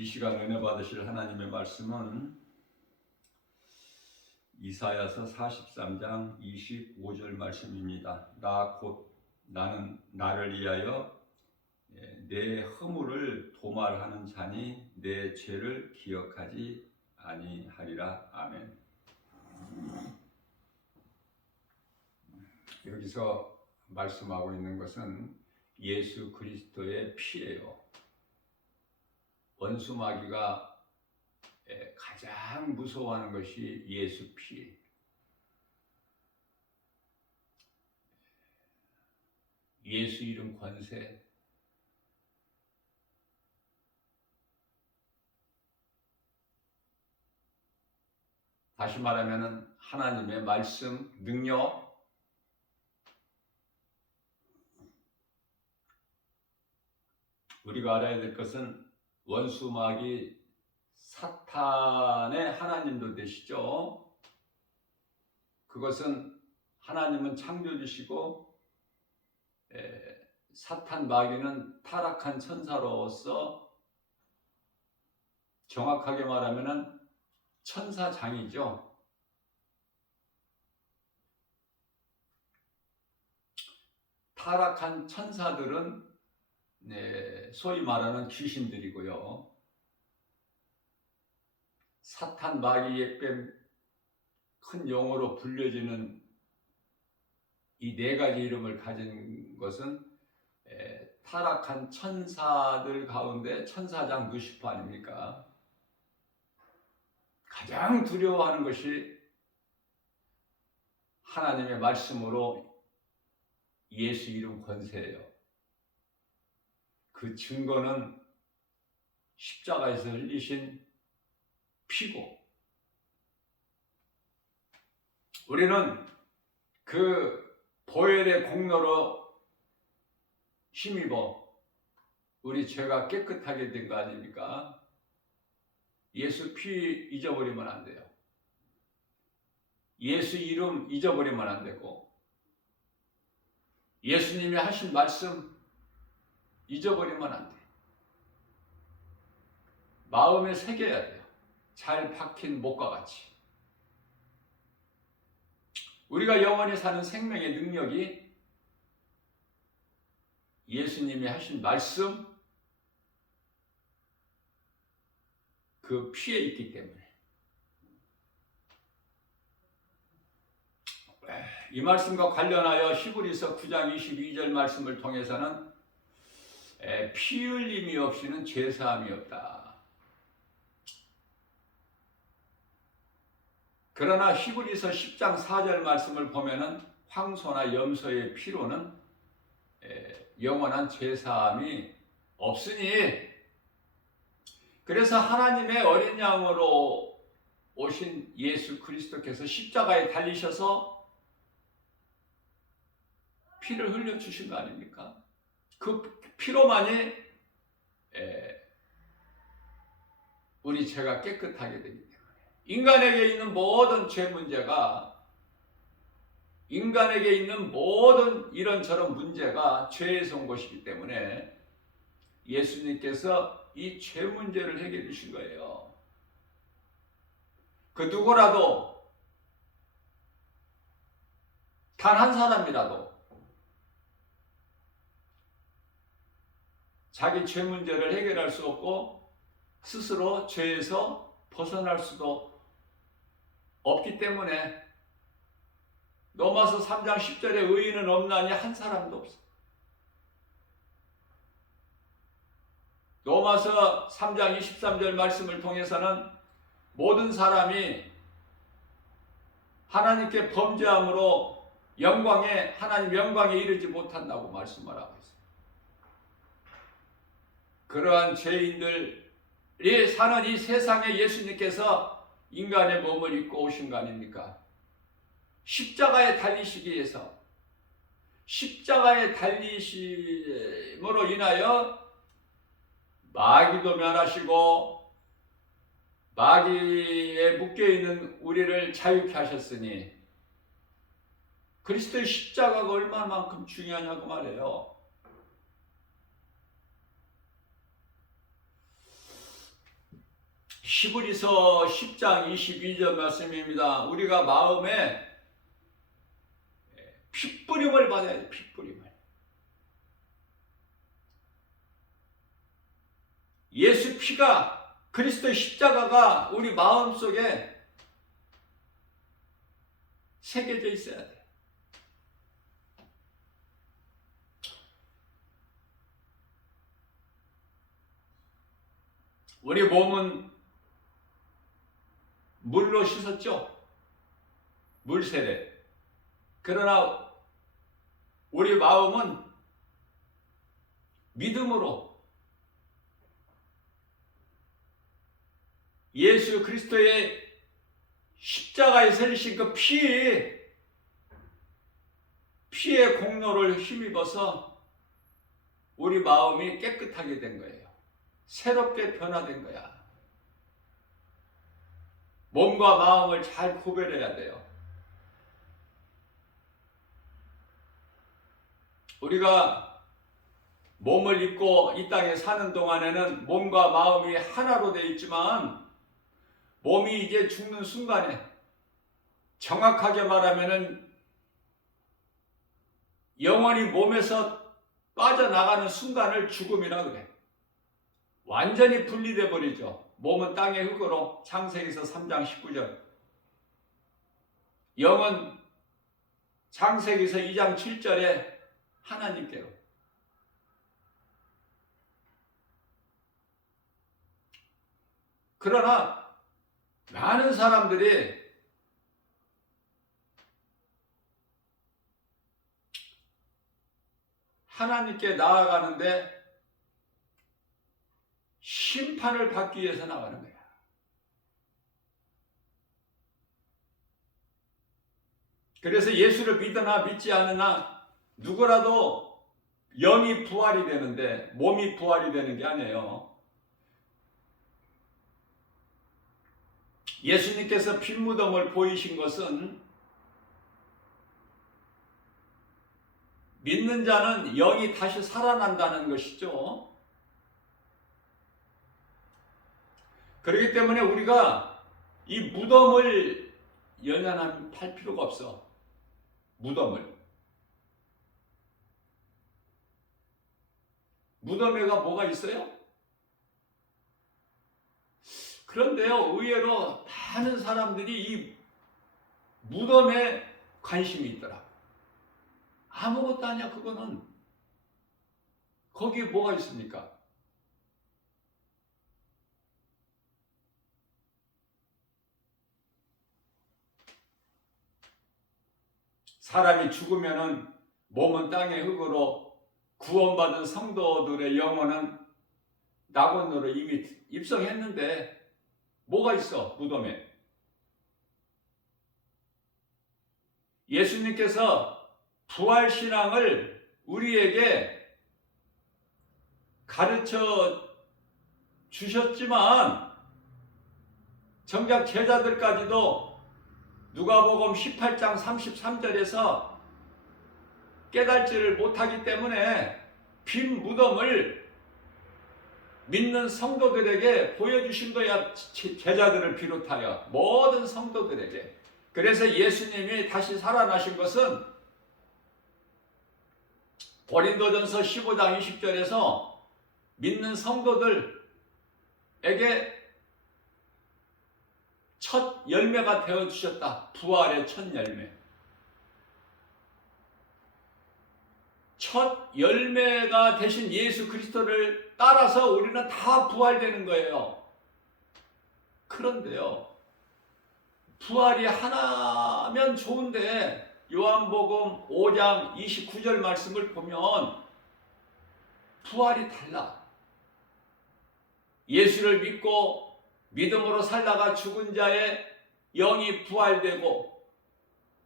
이 시간 은혜 받으실 하나님의 말씀은 이사야서 43장 25절 말씀입니다. 나는 나를 위하여 내 허물을 도말하는 자니 내 죄를 기억하지 아니하리라. 아멘. 여기서 말씀하고 있는 것은 예수 그리스도의 피예요. 원수 마귀가 가장 무서워하는 것이 예수 피. 예수 이름 권세. 다시 말하면 하나님의 말씀, 능력. 우리가 알아야 될 것은 원수 마귀 사탄의 하나님도 되시죠. 그것은 하나님은 창조주시고 사탄 마귀는 타락한 천사로서 정확하게 말하면 천사장이죠. 타락한 천사들은 소위 말하는 귀신들이고요. 사탄 마귀의 큰 용어로 불려지는 이 네 가지 이름을 가진 것은 타락한 천사들 가운데 천사장 루시퍼 아닙니까? 가장 두려워하는 것이 하나님의 말씀으로 예수 이름 권세예요. 그 증거는 십자가에서 흘리신 피고, 우리는 그 보혈의 공로로 힘입어 우리 죄가 깨끗하게 된 거 아닙니까? 예수 피 잊어버리면 안 돼요. 예수 이름 잊어버리면 안 되고, 예수님이 하신 말씀 잊어버리면 안 돼요. 마음에 새겨야 돼요. 잘 박힌 못과 같이. 우리가 영원히 사는 생명의 능력이 예수님이 하신 말씀, 그 피에 있기 때문에. 이 말씀과 관련하여 히브리서 9장 22절 말씀을 통해서는 피 흘림이 없이는 죄사함이 없다. 그러나 히브리서 10장 4절 말씀을 보면은 황소나 염소의 피로는 영원한 죄사함이 없으니, 그래서 하나님의 어린 양으로 오신 예수 그리스도께서 십자가에 달리셔서 피를 흘려주신 거 아닙니까? 그 피로만이 우리 죄가 깨끗하게 되기 때문에, 인간에게 있는 모든 죄 문제가, 인간에게 있는 모든 이런저런 문제가 죄에서 온 것이기 때문에 예수님께서 이 죄 문제를 해결해 주신 거예요. 그 누구라도, 단 한 사람이라도 자기 죄 문제를 해결할 수 없고 스스로 죄에서 벗어날 수도 없기 때문에 로마서 3장 10절에 의인은 없나니 한 사람도 없어. 로마서 3장 23절 말씀을 통해서는 모든 사람이 하나님께 범죄함으로 하나님 영광에 이르지 못한다고 말씀을 하고 있습니다. 그러한 죄인들이 사는 이 세상에 예수님께서 인간의 몸을 입고 오신 거 아닙니까? 십자가에 달리시기 위해서, 십자가에 달리심으로 인하여 마귀도 면하시고 마귀에 묶여있는 우리를 자유케 하셨으니, 그리스도의 십자가가 얼마만큼 중요하냐고 말해요. 히브리서 10장 22절 말씀입니다. 우리가 마음에 핏부림을 받아야 돼. 핏부림을. 예수 피가, 그리스도의 십자가가 우리 마음속에 새겨져 있어야 돼. 우리 몸은 물로 씻었죠? 물세례. 그러나 우리 마음은 믿음으로 예수 그리스도의 십자가에서 흘리신 그 피의 공로를 힘입어서 우리 마음이 깨끗하게 된 거예요. 새롭게 변화된 거야. 몸과 마음을 잘 구별해야 돼요. 우리가 몸을 입고 이 땅에 사는 동안에는 몸과 마음이 하나로 되어 있지만 몸이 이제 죽는 순간에 정확하게 말하면은 영혼이 몸에서 빠져나가는 순간을 죽음이라 그래. 완전히 분리돼 버리죠. 몸은 땅의 흙으로. 창세기서 3장 19절. 영은 창세기서 2장 7절에 하나님께로. 그러나 많은 사람들이 하나님께 나아가는데 심판을 받기 위해서 나가는 거야. 그래서 예수를 믿으나 믿지 않으나 누구라도 영이 부활이 되는데 몸이 부활이 되는 게 아니에요. 예수님께서 핏무덤을 보이신 것은 믿는 자는 영이 다시 살아난다는 것이죠. 그렇기 때문에 우리가 이 무덤을 연연할 필요가 없어. 무덤에가 뭐가 있어요? 그런데요, 의외로 많은 사람들이 이 무덤에 관심이 있더라. 아무것도 아니야, 그거는. 거기에 뭐가 있습니까? 사람이 죽으면은 몸은 땅의 흙으로 구원받은 성도들의 영혼은 낙원으로 이미 입성했는데 뭐가 있어, 무덤에? 예수님께서 부활신앙을 우리에게 가르쳐 주셨지만 정작 제자들까지도 누가복음 18장 33절에서 깨달지를 못하기 때문에 빈 무덤을 믿는 성도들에게 보여주신 거야. 제자들을 비롯하여 모든 성도들에게. 그래서 예수님이 다시 살아나신 것은 고린도전서 15장 20절에서 믿는 성도들에게 첫 열매가 되어주셨다. 부활의 첫 열매. 첫 열매가 되신 예수 그리스도를 따라서 우리는 다 부활되는 거예요. 그런데요, 부활이 하나면 좋은데 요한복음 5장 29절 말씀을 보면 부활이 달라. 예수를 믿고 믿음으로 살다가 죽은 자의 영이 부활되고,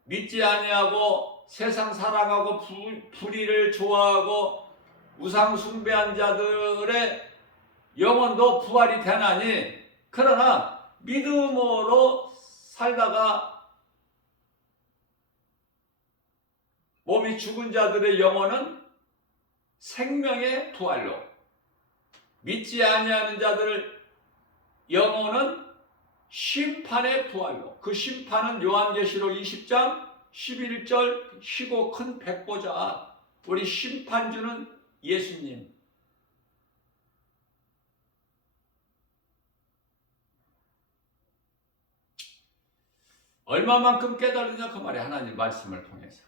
믿지 아니하고 세상 사랑하고 불의를 좋아하고 우상 숭배한 자들의 영혼도 부활이 되나니, 그러나 믿음으로 살다가 몸이 죽은 자들의 영혼은 생명의 부활로, 믿지 아니하는 자들을 영혼은 심판의 부활로, 그 심판은 요한계시록 20장 11절 희고 큰 백보자, 우리 심판주는 예수님. 얼마만큼 깨달으냐 그 말이에요. 하나님 말씀을 통해서.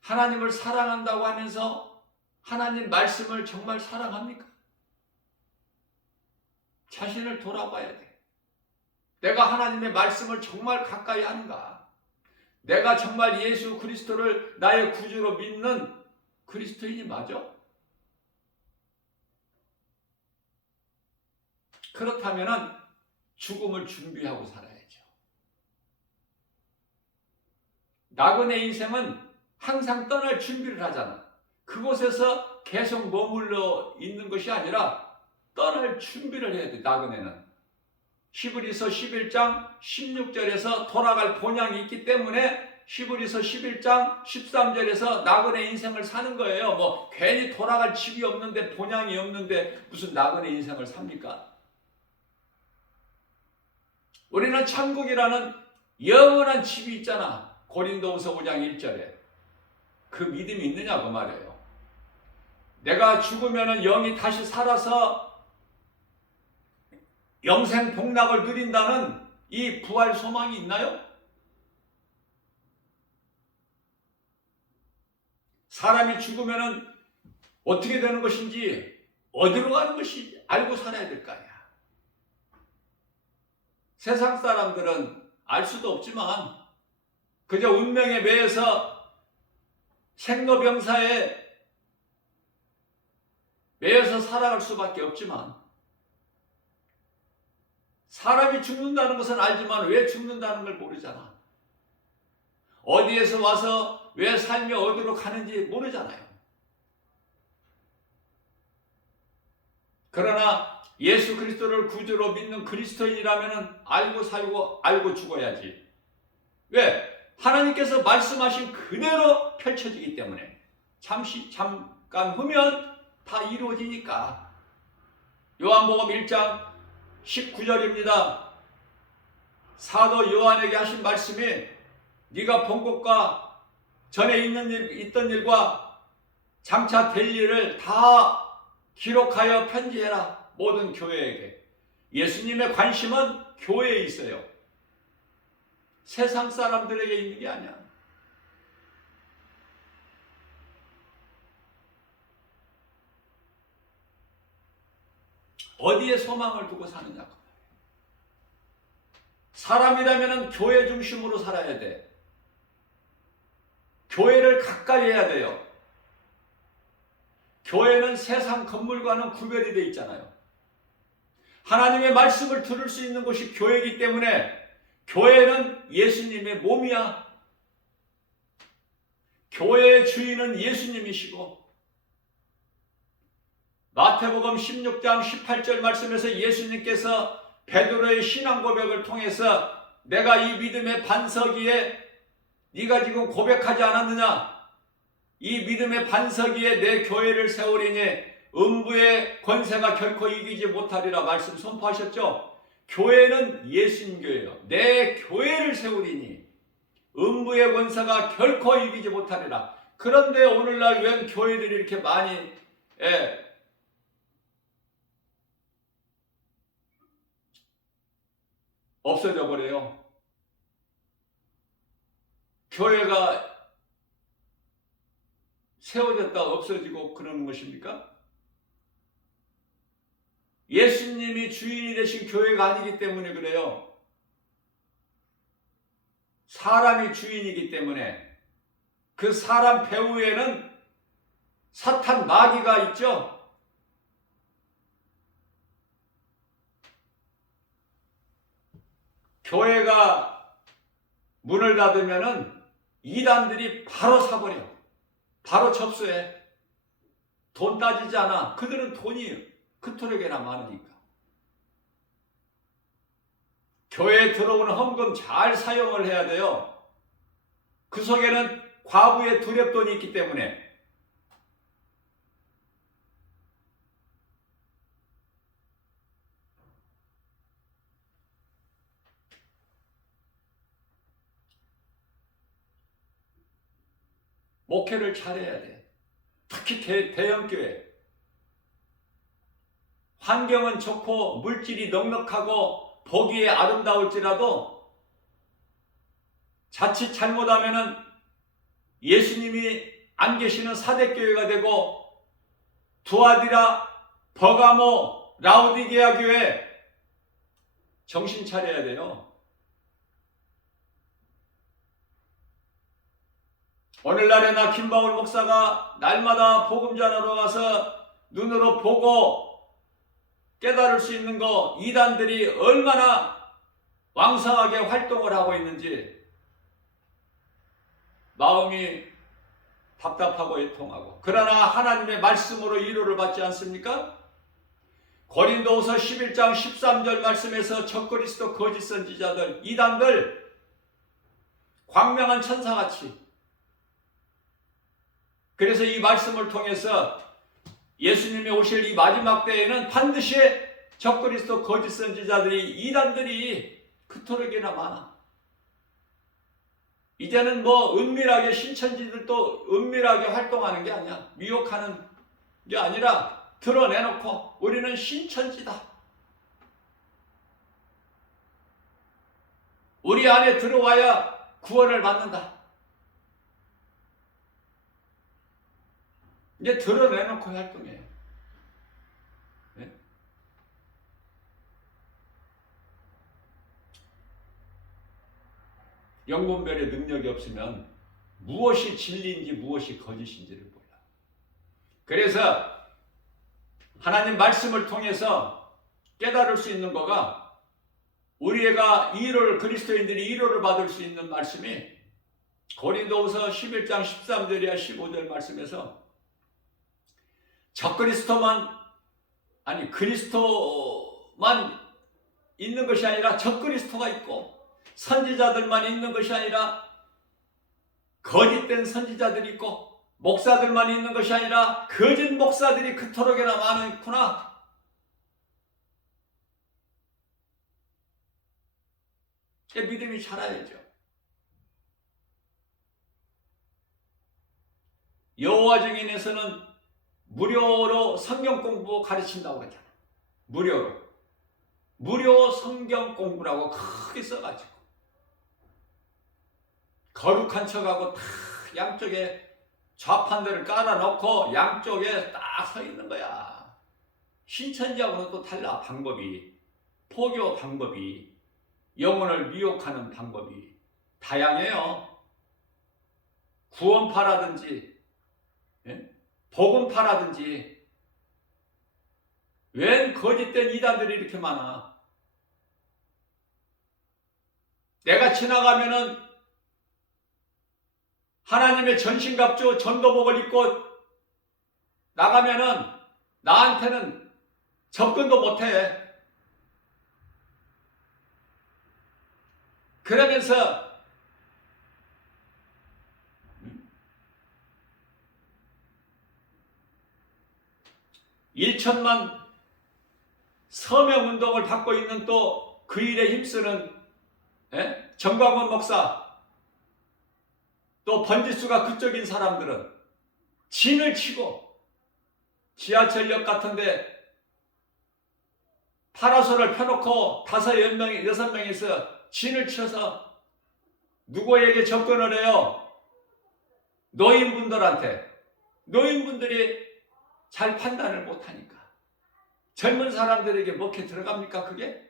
하나님을 사랑한다고 하면서 하나님 말씀을 정말 사랑합니까? 자신을 돌아봐야 돼. 내가 하나님의 말씀을 정말 가까이 하는가? 내가 정말 예수 그리스도를 나의 구주로 믿는 그리스도인이 맞아? 그렇다면 죽음을 준비하고 살아야죠. 나그네 인생은 항상 떠날 준비를 하잖아. 그곳에서 계속 머물러 있는 것이 아니라 떠날 준비를 해야 돼. 나그네는 히브리서 11장 16절에서 돌아갈 본향이 있기 때문에 히브리서 11장 13절에서 나그네 인생을 사는 거예요. 뭐 괜히 돌아갈 집이 없는데, 본향이 없는데 무슨 나그네 인생을 삽니까? 우리는 천국이라는 영원한 집이 있잖아. 고린도후서 5장 1절에. 그 믿음이 있느냐 그 말이에요. 내가 죽으면 영이 다시 살아서 영생 복락을 누린다는 이 부활 소망이 있나요? 사람이 죽으면 어떻게 되는 것인지, 어디로 가는 것인지 알고 살아야 될 거 아니야. 세상 사람들은 알 수도 없지만 그저 운명에 매여서 생로병사에 매여서 살아갈 수밖에 없지만, 사람이 죽는다는 것은 알지만 왜 죽는다는 걸 모르잖아. 어디에서 와서 왜 삶이 어디로 가는지 모르잖아요. 그러나 예수 그리스도를 구주로 믿는 그리스도인이라면 알고 살고 알고 죽어야지. 왜? 하나님께서 말씀하신 그대로 펼쳐지기 때문에. 잠깐 후면 다 이루어지니까. 요한복음 1장 19절입니다. 사도 요한에게 하신 말씀이 네가 본 것과 전에 있던 일과 장차 될 일을 다 기록하여 편지해라. 모든 교회에게. 예수님의 관심은 교회에 있어요. 세상 사람들에게 있는 게 아니야. 어디에 소망을 두고 사느냐고. 사람이라면 교회 중심으로 살아야 돼. 교회를 가까이 해야 돼요. 교회는 세상 건물과는 구별이 되어 있잖아요. 하나님의 말씀을 들을 수 있는 곳이 교회이기 때문에 교회는 예수님의 몸이야. 교회의 주인은 예수님이시고, 마태복음 16장 18절 말씀에서 예수님께서 베드로의 신앙 고백을 통해서 내가 이 믿음의 반석 위에 네가 지금 고백하지 않았느냐? 이 믿음의 반석 위에 내 교회를 세우리니 음부의 권세가 결코 이기지 못하리라 말씀 선포하셨죠? 교회는 예수님 교회예요. 내 교회를 세우리니 음부의 권세가 결코 이기지 못하리라. 그런데 오늘날 웬 교회들이 이렇게 많이 없어져 버려요. 교회가 세워졌다 없어지고 그러는 것입니까? 예수님이 주인이 되신 교회가 아니기 때문에 그래요. 사람이 주인이기 때문에. 그 사람 배후에는 사탄 마귀가 있죠. 교회가 문을 닫으면은 이단들이 바로 사버려. 바로 접수해. 돈 따지지 않아. 그들은 돈이 그토록이나 많으니까. 교회에 들어오는 헌금 잘 사용을 해야 돼요. 그 속에는 과부의 두렵돈이 있기 때문에. 목회를 잘해야 돼. 특히 대형교회. 환경은 좋고 물질이 넉넉하고 보기에 아름다울지라도 자칫 잘못하면은 예수님이 안 계시는 사대교회가 되고 두아디라, 버가모, 라우디게아 교회 정신 차려야 돼요. 오늘날에나 김바울 목사가 날마다 복음 전하러 가서 눈으로 보고 깨달을 수 있는 거, 이단들이 얼마나 왕성하게 활동을 하고 있는지 마음이 답답하고 애통하고, 그러나 하나님의 말씀으로 위로를 받지 않습니까? 고린도후서 11장 13절 말씀에서 적그리스도 거짓 선지자들, 이단들 광명한 천사같이, 그래서 이 말씀을 통해서 예수님이 오실 이 마지막 때에는 반드시 적그리스도 거짓 선지자들이, 이단들이 그토록이나 많아. 이제는 뭐 은밀하게, 신천지들도 은밀하게 활동하는 게 아니야. 미혹하는 게 아니라 드러내놓고 우리는 신천지다. 우리 안에 들어와야 구원을 받는다. 이제 드러내놓고 활동해요. 네? 영분별의 능력이 없으면 무엇이 진리인지 무엇이 거짓인지를 몰라. 그래서 하나님 말씀을 통해서 깨달을 수 있는 거가, 우리가 그리스도인들이 위로를 받을 수 있는 말씀이 고린도후서 11장 13절이야 15절 말씀에서 그리스도만 있는 것이 아니라 적그리스도가 있고, 선지자들만 있는 것이 아니라 거짓된 선지자들이 있고, 목사들만 있는 것이 아니라 거짓 목사들이 그토록이나 많구나. 믿음이 자라야죠. 여호와 증인에서는 무료로 성경 공부 가르친다고 하잖아. 무료 성경 공부라고 크게 써가지고 거룩한 척하고 다 양쪽에 좌판들을 깔아놓고 양쪽에 딱 서 있는 거야. 신천지하고는 또 달라. 방법이, 포교 방법이, 영혼을 미혹하는 방법이 다양해요. 구원파라든지 복음파라든지. 웬 거짓된 이단들이 이렇게 많아. 내가 지나가면은 하나님의 전신갑주 전도복을 입고 나가면은 나한테는 접근도 못해. 그러면서 1천만 서명운동을 받고 있는 또 그 일에 힘쓰는 정광훈 목사, 또 번지수가 그쪽인 사람들은 진을 치고 지하철역 같은데 파라솔을 펴놓고 5-6명이서 진을 쳐서 누구에게 접근을 해요? 노인분들한테. 노인분들이 잘 판단을 못하니까. 젊은 사람들에게 먹혀 들어갑니까 그게?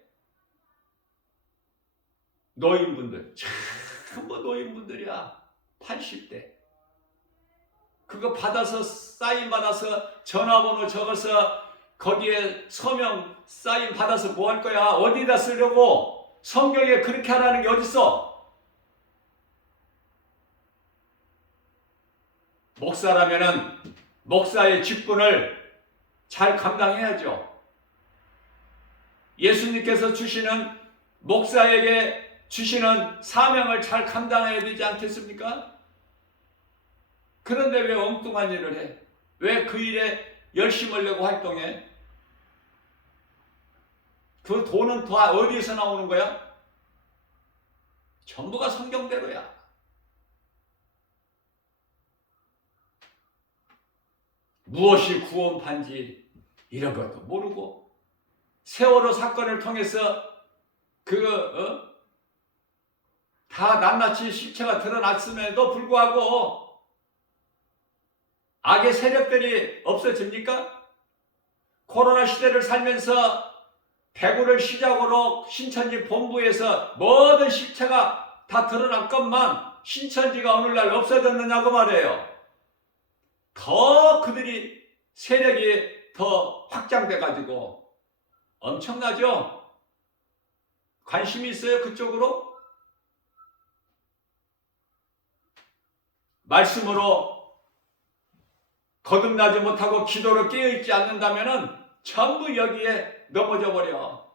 노인분들, 전부 노인분들이야. 80대. 그거 받아서, 사인 받아서, 전화번호 적어서 거기에 서명 사인 받아서 뭐 할 거야? 어디다 쓰려고? 성경에 그렇게 하라는 게 어딨어? 목사라면은 목사의 직분을 잘 감당해야죠. 예수님께서 주시는, 목사에게 주시는 사명을 잘 감당해야 되지 않겠습니까? 그런데 왜 엉뚱한 일을 해? 왜 그 일에 열심을 내고 활동해? 그 돈은 다 어디에서 나오는 거야? 전부가 성경대로야. 무엇이 구원판지 이런 것도 모르고 세월호 사건을 통해서 다 낱낱이 실체가 드러났음에도 불구하고 악의 세력들이 없어집니까? 코로나 시대를 살면서 배구를 시작으로 신천지 본부에서 모든 실체가 다 드러났건만 신천지가 오늘날 없어졌느냐고 말해요. 더 그들이 세력이 더 확장돼 가지고 엄청나죠? 관심이 있어요 그쪽으로? 말씀으로 거듭나지 못하고 기도로 깨어있지 않는다면 전부 여기에 넘어져 버려.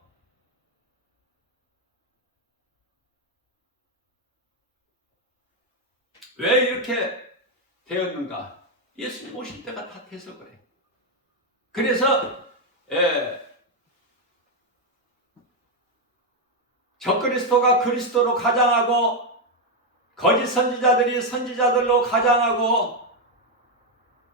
왜 이렇게 되었는가? 예수님 오실 때가 다 돼서 그래. 그래서 적그리스도가 그리스도로 가장하고 거짓 선지자들이 선지자들로 가장하고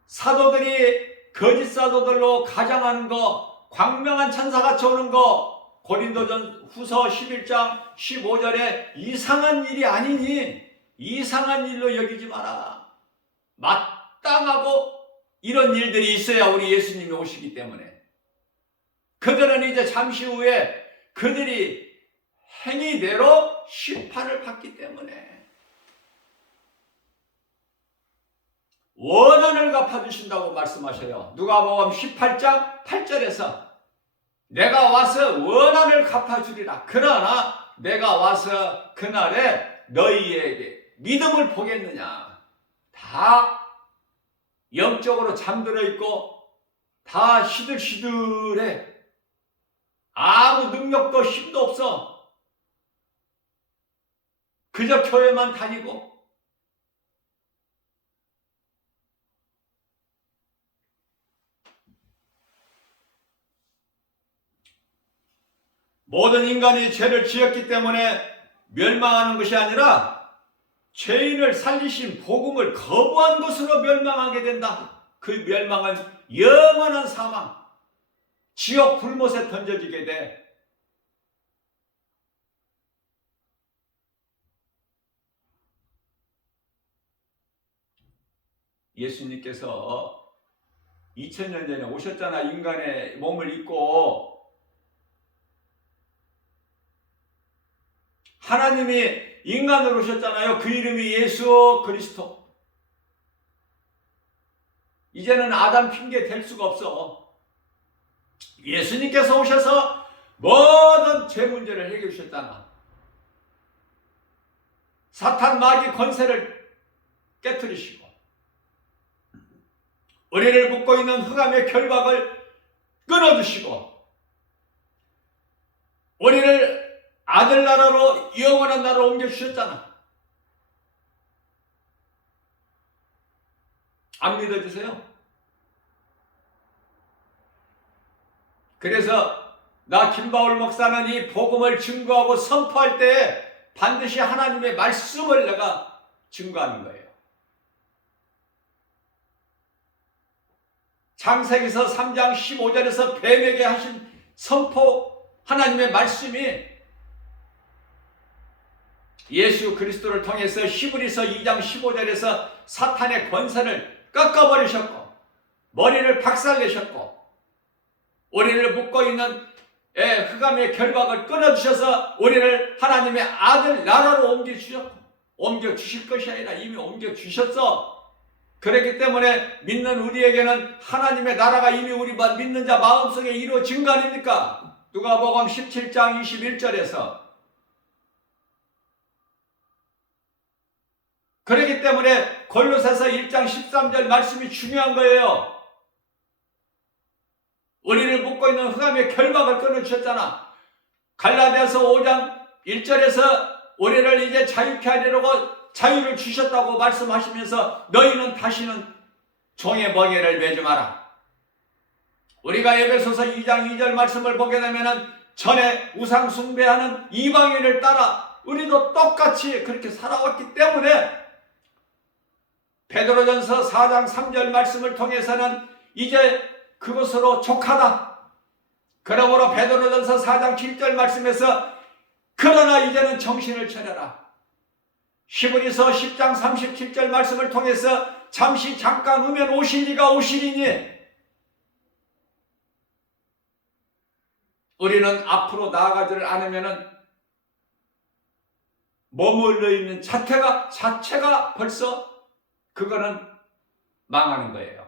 사도들이 거짓 사도들로 가장하는 거, 광명한 천사같이 오는 거, 고린도전 후서 11장 15절에 이상한 일이 아니니 이상한 일로 여기지 마라. 마땅하고 이런 일들이 있어야 우리 예수님이 오시기 때문에. 그들은 이제 잠시 후에 그들이 행위대로 심판을 받기 때문에 원한을 갚아주신다고 말씀하셔요. 누가복음 18장 8절에서 내가 와서 원한을 갚아주리라. 그러나 내가 와서 그날에 너희에게 믿음을 보겠느냐. 다 영적으로 잠들어 있고 다 시들시들해. 아무 능력도 힘도 없어. 그저 교회만 다니고 모든 인간이 죄를 지었기 때문에 멸망하는 것이 아니라 죄인을 살리신 복음을 거부한 것으로 멸망하게 된다. 그 멸망은 영원한 사망, 지옥 불못에 던져지게 돼. 예수님께서 2000년 전에 오셨잖아. 인간의 몸을 입고 하나님이 인간으로 오셨잖아요. 그 이름이 예수 그리스도. 이제는 아담 핑계 댈 수가 없어. 예수님께서 오셔서 모든 죄 문제를 해결해 주셨잖아. 사탄 마귀 권세를 깨뜨리시고 우리를 묶고 있는 흑암의 결박을 끊어주시고 우리를 아들 나라로 영원한 나라로 옮겨주셨잖아. 안 믿어주세요? 그래서 나 김바울 목사는 이 복음을 증거하고 선포할 때 반드시 하나님의 말씀을 내가 증거하는 거예요. 창세기서 3장 15절에서 뱀에게 하신 선포 하나님의 말씀이 예수 그리스도를 통해서 히브리서 2장 15절에서 사탄의 권세를 꺾어버리셨고 머리를 박살내셨고 우리를 묶고 있는 흑암의 결박을 끊어주셔서 우리를 하나님의 아들 나라로 옮겨주셨고 옮겨주실 것이 아니라 이미 옮겨주셨어. 그렇기 때문에 믿는 우리에게는 하나님의 나라가 이미 우리만 믿는 자 마음속에 이루어진 거 아닙니까? 누가복음 17장 21절에서 그렇기 때문에 골로새서 1장 13절 말씀이 중요한 거예요. 우리를 묶고 있는 흑암의 결박을 끊어주셨잖아. 갈라디아서 5장 1절에서 우리를 이제 자유케 하려고 자유를 주셨다고 말씀하시면서 너희는 다시는 종의 멍에를 매지 마라. 우리가 에베소서 2장 2절 말씀을 보게 되면 전에 우상 숭배하는 이방인을 따라 우리도 똑같이 그렇게 살아왔기 때문에 베드로전서 4장 3절 말씀을 통해서는 이제 그것으로 족하다. 그러므로 베드로전서 4장 7절 말씀에서 그러나 이제는 정신을 차려라. 히브리서 10장 37절 말씀을 통해서 잠시 잠깐 후면 오실 이가 오시리니 우리는 앞으로 나아가지를 않으면 머물러 있는 자체가 벌써 그거는 망하는 거예요.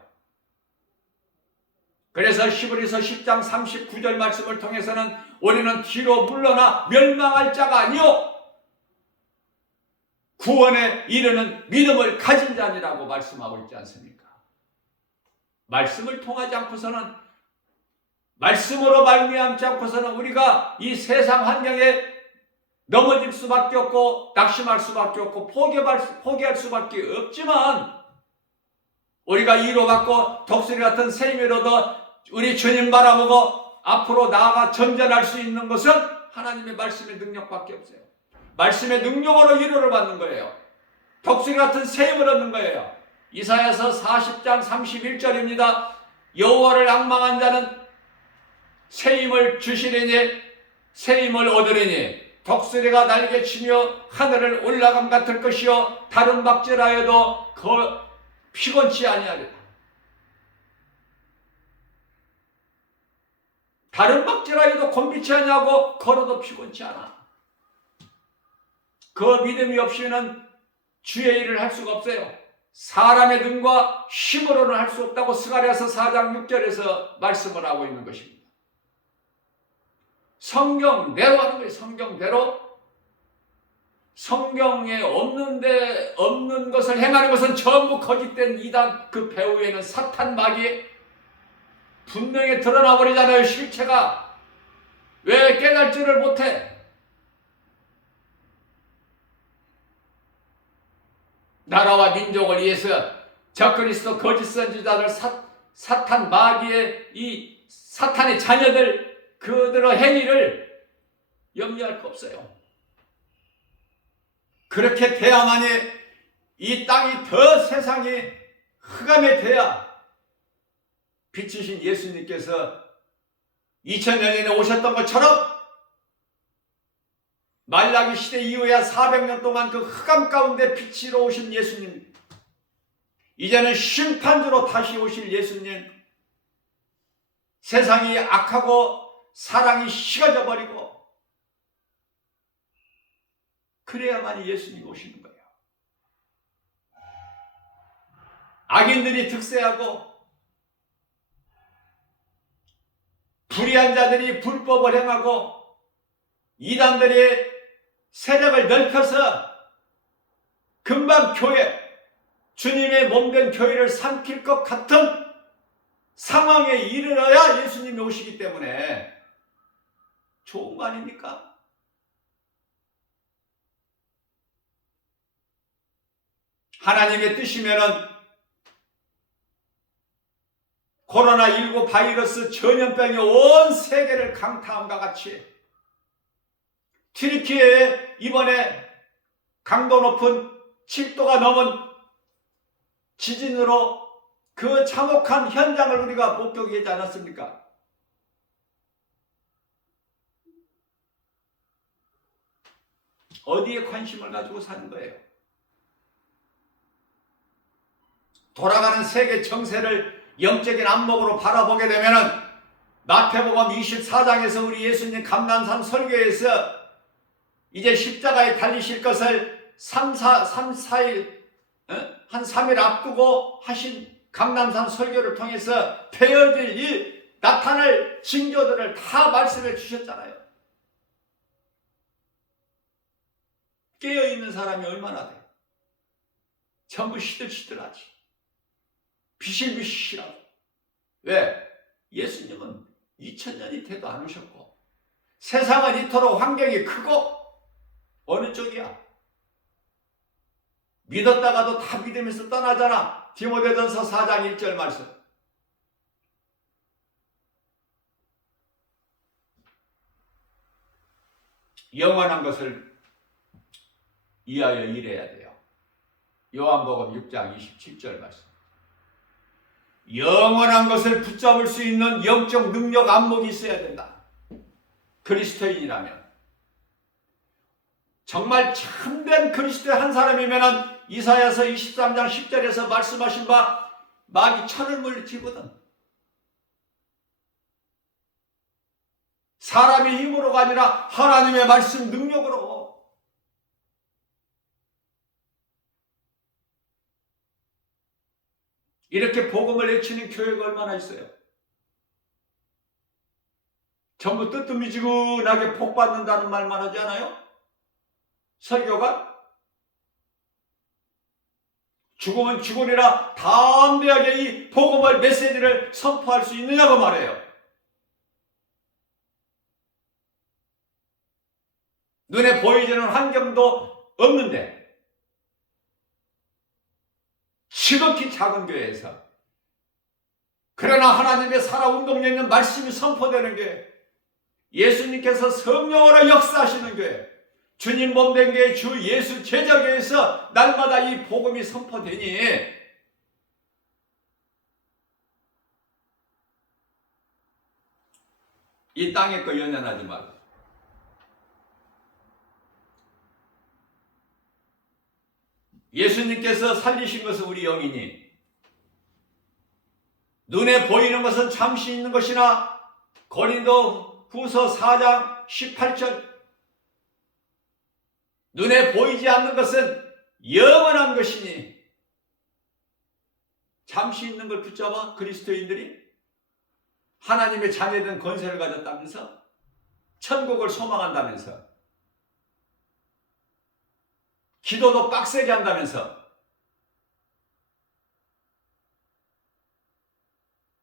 그래서 히브리서 10장 39절 말씀을 통해서는 우리는 뒤로 물러나 멸망할 자가 아니요 구원에 이르는 믿음을 가진 자니라고 말씀하고 있지 않습니까? 말씀을 통하지 않고서는, 말씀으로 말미암지 않고서는 우리가 이 세상 환경에 넘어질 수밖에 없고 낙심할 수밖에 없고 포기할 수밖에 없지만, 우리가 위로받고 독수리 같은 새 힘을 얻어 우리 주님 바라보고 앞으로 나아가 전전할 수 있는 것은 하나님의 말씀의 능력밖에 없어요. 말씀의 능력으로 위로를 받는 거예요. 독수리 같은 새 힘을 얻는 거예요. 이사야서 40장 31절입니다. 여호와를 앙망한 자는 새 힘을 주시리니 새 힘을 얻으리니 독수리가 날개치며 하늘을 올라감 같을 것이요 다른 박질하여도 피곤치 아니하리라. 다른 박질하여도 곤비치 아니하고 걸어도 피곤치 않아. 그 믿음이 없이는 주의 일을 할 수가 없어요. 사람의 능과 힘으로는 할 수 없다고 스가랴서 4장 6절에서 말씀을 하고 있는 것입니다. 성경대로 하는 거예요. 성경대로. 성경에 없는 것을 행하는 것은 전부 거짓된 이단, 그 배후에는 사탄 마귀 분명히 드러나 버리잖아요. 실체가. 왜 깨달지를 못해? 나라와 민족을 위해서 적그리스도 거짓 선지자들 사탄 마귀의 이 사탄의 자녀들 그들의 행위를 염려할 거 없어요. 그렇게 돼야만이 이 땅이 더 세상이 흑암에 돼야 빛이신 예수님께서 2000년 전에 오셨던 것처럼 말라기 시대 이후에 400년 동안 그 흑암 가운데 빛으로 오신 예수님, 이제는 심판주로 다시 오실 예수님, 세상이 악하고 사랑이 식어져 버리고 그래야만이 예수님이 오시는 거예요. 악인들이 득세하고 불의한 자들이 불법을 행하고 이단들이 세력을 넓혀서 금방 교회, 주님의 몸된 교회를 삼킬 것 같은 상황에 이르러야 예수님이 오시기 때문에 좋은 거 아닙니까? 하나님의 뜻이면은 코로나19 바이러스 전염병이 온 세계를 강타함과 같이 튀르키예에 이번에 강도 높은 7도가 넘은 지진으로 그 참혹한 현장을 우리가 목격하지 않았습니까? 어디에 관심을 가지고 사는 거예요? 돌아가는 세계 정세를 영적인 안목으로 바라보게 되면은 마태복음 24장에서 우리 예수님 감난산 설교에서 이제 십자가에 달리실 것을 3일 한 3일 앞두고 하신 감난산 설교를 통해서 되어질 일, 나타날 징조들을 다 말씀해 주셨잖아요. 깨어있는 사람이 얼마나 돼? 전부 시들시들하지. 비실비실하고. 왜? 예수님은 2000년이 돼도 안 오셨고 세상은 이토록 환경이 크고 어느 쪽이야? 믿었다가도 다 믿으면서 떠나잖아. 디모데전서 4장 1절 말씀. 영원한 것을 이하여 일해야 돼요. 요한복음 6장 27절 말씀. 영원한 것을 붙잡을 수 있는 영적 능력 안목이 있어야 된다. 그리스도인이라면. 정말 참된 그리스도의 한 사람이면 이사야서 23장 10절에서 말씀하신 바 마귀 철을 물리치거든. 사람의 힘으로가 아니라 하나님의 말씀 능력으로. 이렇게 복음을 외치는 교회가 얼마나 있어요. 전부 뜨뜻미지근하게 복받는다는 말만 하지 않아요? 설교가? 죽으면 죽으리라 담대하게 이 복음을 메시지를 선포할 수 있느냐고 말해요. 눈에 보이지는 환경도 없는데 지극히 작은 교회에서 그러나 하나님의 살아운동력 있는 말씀이 선포되는 교회, 예수님께서 성령으로 역사하시는 교회, 주님 몸된 교회, 주 예수 제자교회에서 날마다 이 복음이 선포되니 이 땅의 거 연연하지 말고 예수님께서 살리신 것은 우리 영이니 눈에 보이는 것은 잠시 있는 것이나 고린도 후서 4장 18절 눈에 보이지 않는 것은 영원한 것이니 잠시 있는 걸 붙잡아 그리스도인들이 하나님의 자녀된 권세를 가졌다면서 천국을 소망한다면서 기도도 빡세게 한다면서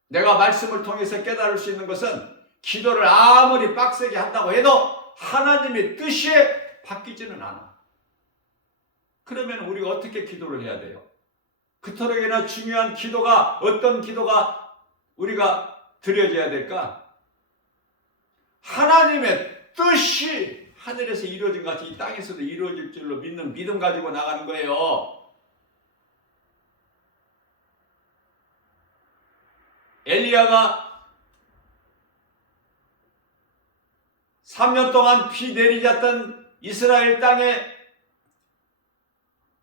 내가 말씀을 통해서 깨달을 수 있는 것은 기도를 아무리 빡세게 한다고 해도 하나님의 뜻에 바뀌지는 않아. 그러면 우리가 어떻게 기도를 해야 돼요? 그토록이나 중요한 기도가 어떤 기도가 우리가 드려져야 될까? 하나님의 뜻이 하늘에서 이루어진 것 같이 이 땅에서도 이루어질 줄로 믿는 믿음 가지고 나가는 거예요. 엘리야가 3년 동안 비 내리지 않던 이스라엘 땅에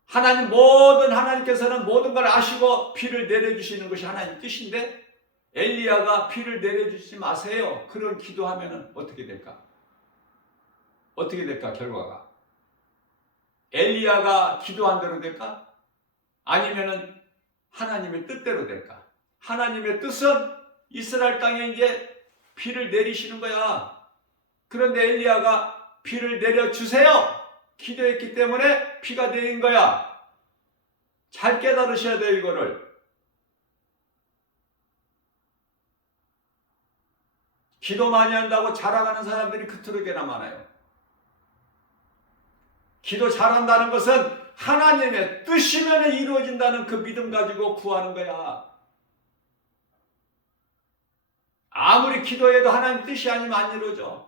하나님께서는 모든 걸 아시고 비를 내려주시는 것이 하나님 뜻인데 엘리야가 비를 내려주지 마세요. 그런 기도하면 어떻게 될까? 어떻게 될까? 결과가 엘리야가 기도한 대로 될까? 아니면은 하나님의 뜻대로 될까? 하나님의 뜻은 이스라엘 땅에 이제 비를 내리시는 거야. 그런데 엘리야가 비를 내려주세요 기도했기 때문에 비가 내린 거야. 잘 깨달으셔야 돼요. 이거를 기도 많이 한다고 자랑하는 사람들이 그토록이나 많아요. 기도 잘한다는 것은 하나님의 뜻이면 이루어진다는 그 믿음 가지고 구하는 거야. 아무리 기도해도 하나님 뜻이 아니면 안 이루어져.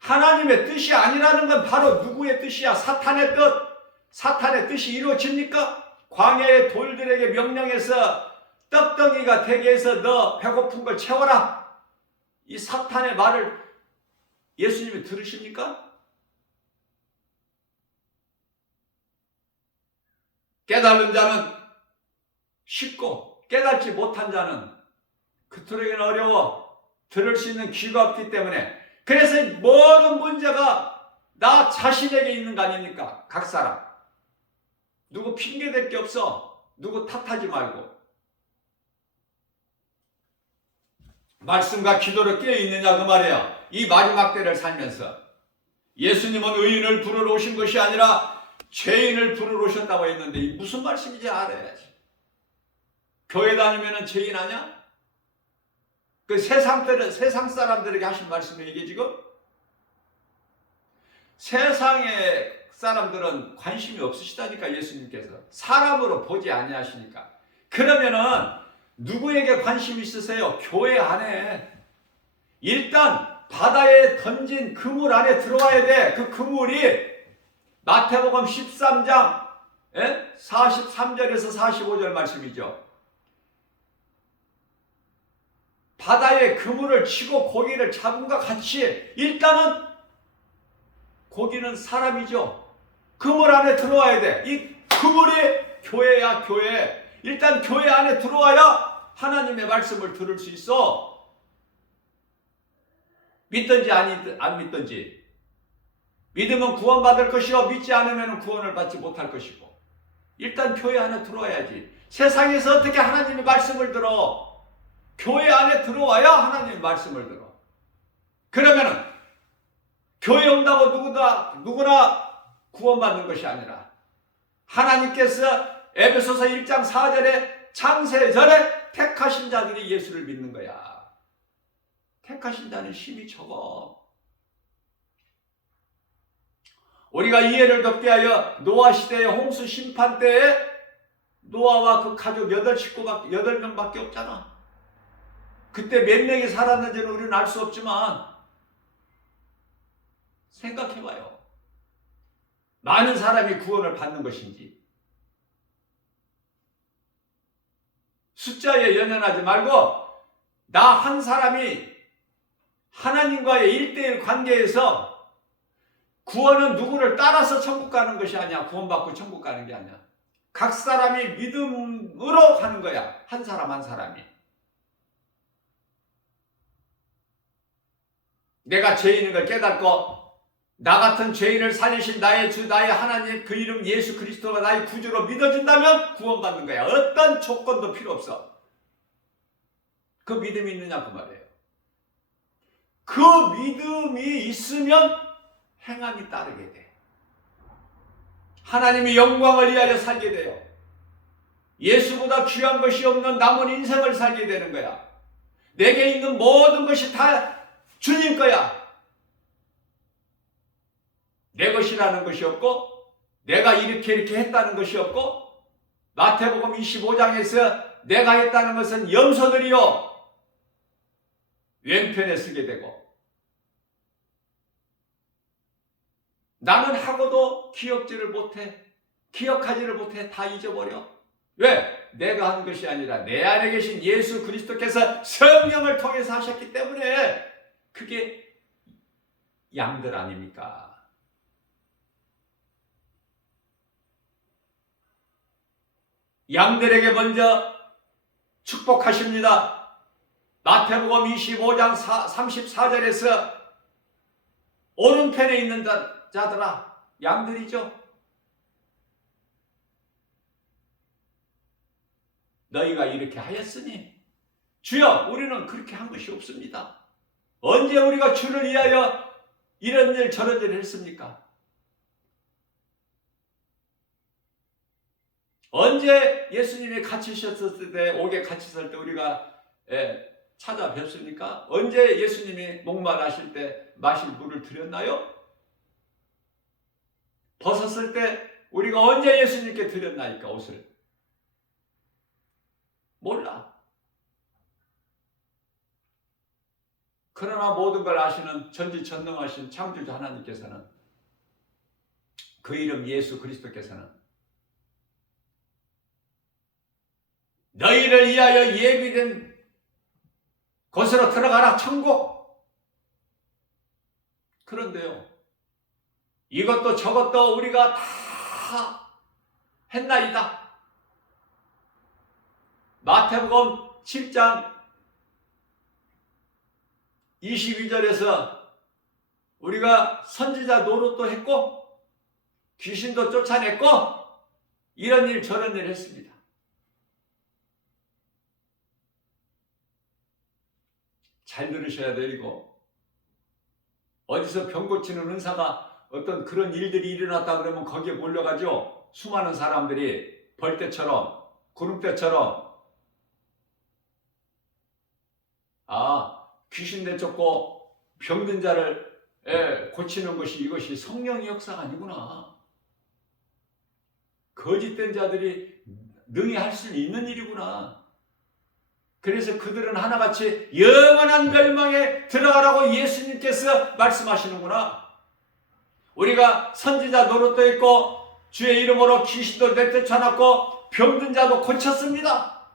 하나님의 뜻이 아니라는 건 바로 누구의 뜻이야? 사탄의 뜻. 사탄의 뜻이 이루어집니까? 광야의 돌들에게 명령해서 떡덩이가 되게 해서 너 배고픈 걸 채워라. 이 사탄의 말을 예수님이 들으십니까? 깨달은 자는 쉽고 깨닫지 못한 자는 그토록이나 어려워. 들을 수 있는 귀가 없기 때문에. 그래서 모든 문제가 나 자신에게 있는 거 아닙니까? 각 사람. 누구 핑계댈 게 없어. 누구 탓하지 말고. 말씀과 기도로 깨어있느냐 그 말이에요. 이 마지막 때를 살면서 예수님은 의인을 부르러 오신 것이 아니라 죄인을 부르러 오셨다고 했는데 이 무슨 말씀인지 알아야지. 교회 다니면 죄인 아니야? 그 세상 사람들에게 하신 말씀이 이게 지금? 세상의 사람들은 관심이 없으시다니까 예수님께서. 사람으로 보지 아니하시니까. 그러면은 누구에게 관심이 있으세요? 교회 안에. 일단 바다에 던진 그물 안에 들어와야 돼. 그 그물이 마태복음 13장 43절에서 45절 말씀이죠. 바다에 그물을 치고 고기를 잡은과 같이 일단은 고기는 사람이죠. 그물 안에 들어와야 돼. 이 그물이 교회야, 교회. 일단 교회 안에 들어와야 하나님의 말씀을 들을 수 있어. 믿든지 안 믿든지. 믿으면 구원받을 것이요, 믿지 않으면 구원을 받지 못할 것이고. 일단 교회 안에 들어와야지. 세상에서 어떻게 하나님의 말씀을 들어? 교회 안에 들어와야 하나님의 말씀을 들어. 그러면은 교회 온다고 누구나 구원받는 것이 아니라 하나님께서 에베소서 1장 4절에 창세전에 택하신 자들이 예수를 믿는 거야. 택하신 자는 힘이 적어. 우리가 이해를 돕게 하여 노아 시대의 홍수 심판 때에 노아와 그 가족 8명밖에 없잖아. 그때 몇 명이 살았는지는 우리는 알 수 없지만 생각해봐요. 많은 사람이 구원을 받는 것인지. 숫자에 연연하지 말고 나 한 사람이 하나님과의 1대1 관계에서 구원은 누구를 따라서 천국 가는 것이 아니야. 구원받고 천국 가는 게 아니야. 각 사람이 믿음으로 가는 거야. 한 사람 한 사람이. 내가 죄인인 걸 깨닫고 나 같은 죄인을 살리신 나의 주 나의 하나님 그 이름 예수 그리스도가 나의 구주로 믿어진다면 구원받는 거야. 어떤 조건도 필요 없어. 그 믿음이 있느냐 그 말이에요. 그 믿음이 있으면 행함이 따르게 돼. 하나님의 영광을 위하여 살게 돼요. 예수보다 귀한 것이 없는 남은 인생을 살게 되는 거야. 내게 있는 모든 것이 다 주님 거야. 내 것이라는 것이 없고 내가 이렇게 했다는 것이 없고 마태복음 25장에서 내가 했다는 것은 염소들이요 왼편에 쓰게 되고 나는 하고도 기억지를 못해. 기억하지를 못해. 다 잊어버려. 왜? 내가 한 것이 아니라 내 안에 계신 예수 그리스도께서 성령을 통해서 하셨기 때문에 그게 양들 아닙니까? 양들에게 먼저 축복하십니다. 마태복음 25장 34절에서 오른편에 있는 자들아, 양들이죠. 너희가 이렇게 하였으니 주여 우리는 그렇게 한 것이 없습니다. 언제 우리가 주를 위하여 이런 일 저런 일을 했습니까? 언제 예수님이 갇히셨을 때 옥에 갇히셨을 때 우리가 찾아뵙습니까? 언제 예수님이 목마르실 때 마실 물을 드렸나요? 벗었을 때 우리가 언제 예수님께 드렸나이까 옷을? 몰라. 그러나 모든 걸 아시는 전지전능하신 창조주 하나님께서는 그 이름 예수 그리스도께서는 너희를 위하여 예비된 곳으로 들어가라 천국. 그런데요 이것도 저것도 우리가 다 했나이다. 마태복음 7장 22절에서 우리가 선지자 노릇도 했고 귀신도 쫓아냈고 이런 일 저런 일 했습니다. 잘 들으셔야 되고 어디서 병 고치는 은사가 어떤 그런 일들이 일어났다 그러면 거기에 몰려가죠. 수많은 사람들이 벌떼처럼 구름떼처럼 귀신 내쫓고 병든 자를 고치는 것이 이것이 성령의 역사가 아니구나. 거짓된 자들이 능히 할 수 있는 일이구나. 그래서 그들은 하나같이 영원한 멸망에 들어가라고 예수님께서 말씀하시는구나. 우리가 선지자 노릇도 했고 주의 이름으로 귀신도 내쫓아놨고 병든 자도 고쳤습니다.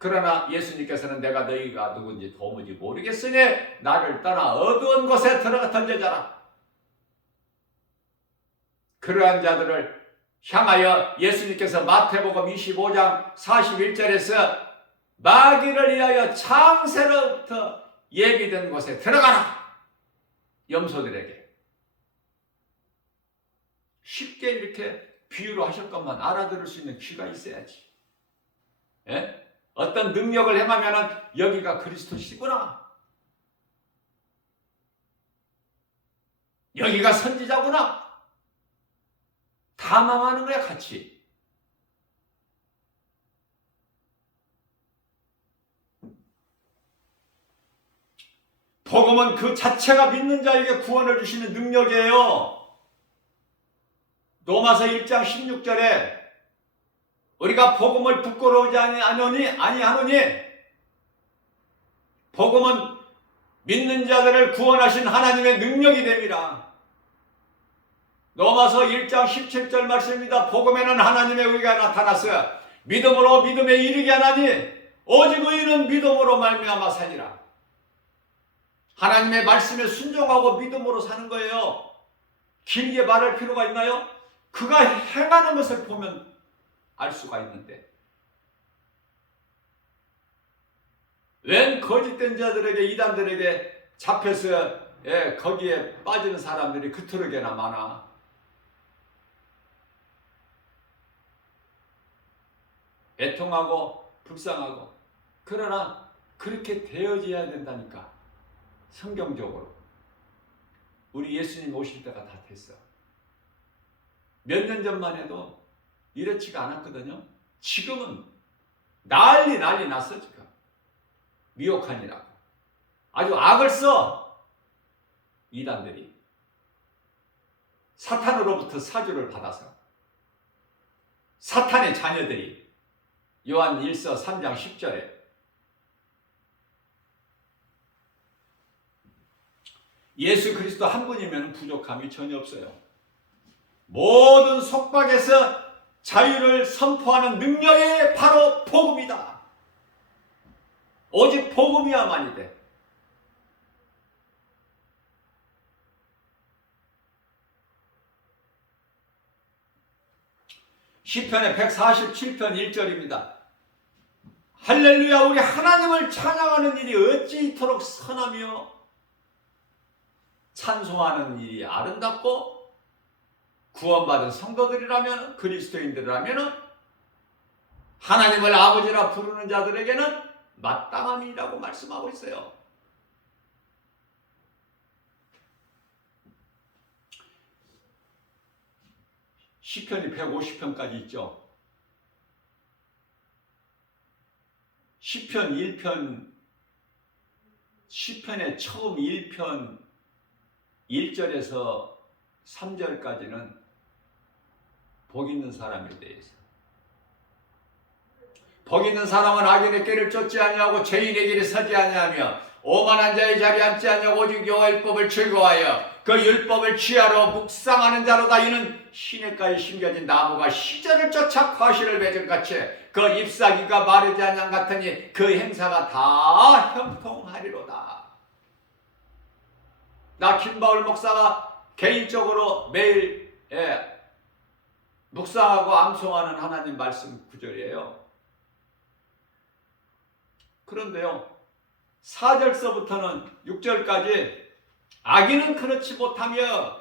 그러나 예수님께서는 내가 너희가 누군지 도무지 모르겠으니 나를 떠나 어두운 곳에 들어가 던져져라. 그러한 자들을 향하여 예수님께서 마태복음 25장 41절에서 마귀를 위하여 창세로부터 예비된 곳에 들어가라. 염소들에게. 쉽게 이렇게 비유로 하셨건만 알아들을 수 있는 귀가 있어야지. 예? 어떤 능력을 행하면 여기가 그리스도시구나. 여기가 선지자구나. 다 망하는 거야, 같이. 복음은 그 자체가 믿는 자에게 구원을 주시는 능력이에요. 로마서 1장 16절에 우리가 복음을 부끄러워하지 아니하노니 복음은 믿는 자들을 구원하신 하나님의 능력이 됩니다. 로마서 1장 17절 말씀입니다. 복음에는 하나님의 의가 나타났어요. 믿음으로 믿음에 이르게 하나니 오직 의인은 믿음으로 말미암아 사니라. 하나님의 말씀에 순종하고 믿음으로 사는 거예요. 길게 말할 필요가 있나요? 그가 행하는 것을 보면 알 수가 있는데, 웬 거짓된 자들에게, 이단들에게 잡혀서 거기에 빠지는 사람들이 그토록이나 많아. 애통하고 불쌍하고. 그러나 그렇게 되어져야 된다니까. 성경적으로 우리 예수님 오실 때가 다 됐어. 몇 년 전만 해도 이렇지가 않았거든요. 지금은 난리 났어. 지금 미혹하니라고 아주 악을 써. 이단들이 사탄으로부터 사주를 받아서 사탄의 자녀들이 요한 1서 3장 10절에 예수 그리스도 한 분이면 부족함이 전혀 없어요. 모든 속박에서 자유를 선포하는 능력이 바로 복음이다. 오직 복음이야만이 돼. 시편의 147편 1절입니다. 할렐루야, 우리 하나님을 찬양하는 일이 어찌 이토록 선하며 찬송하는 일이 아름답고, 구원받은 성도들이라면, 그리스도인들이라면 하나님을 아버지라 부르는 자들에게는 마땅함이라고 말씀하고 있어요. 시편이 150편까지 있죠. 시편 1편, 시편의 처음 1편 1절에서 3절까지는 복 있는 사람에 대해서. 복 있는 사람은 악인의 길을 쫓지 아니하고 죄인의 길에 서지 아니하며 오만한 자의 자리에 앉지 아니하고 오직 여호와의 율법을 즐거워하여 그 율법을 취하러 묵상하는 자로다. 이는 시냇가에 심겨진 나무가 시절을 쫓아 과실을 맺은 같이 그 잎사귀가 마르지 아니한 같으니 그 행사가 다 형통하리로다. 나 김바울 목사가 개인적으로 매일 묵상하고 암송하는 하나님 말씀 구절이에요. 그런데요, 4절서부터는 6절까지 악인은 그렇지 못하며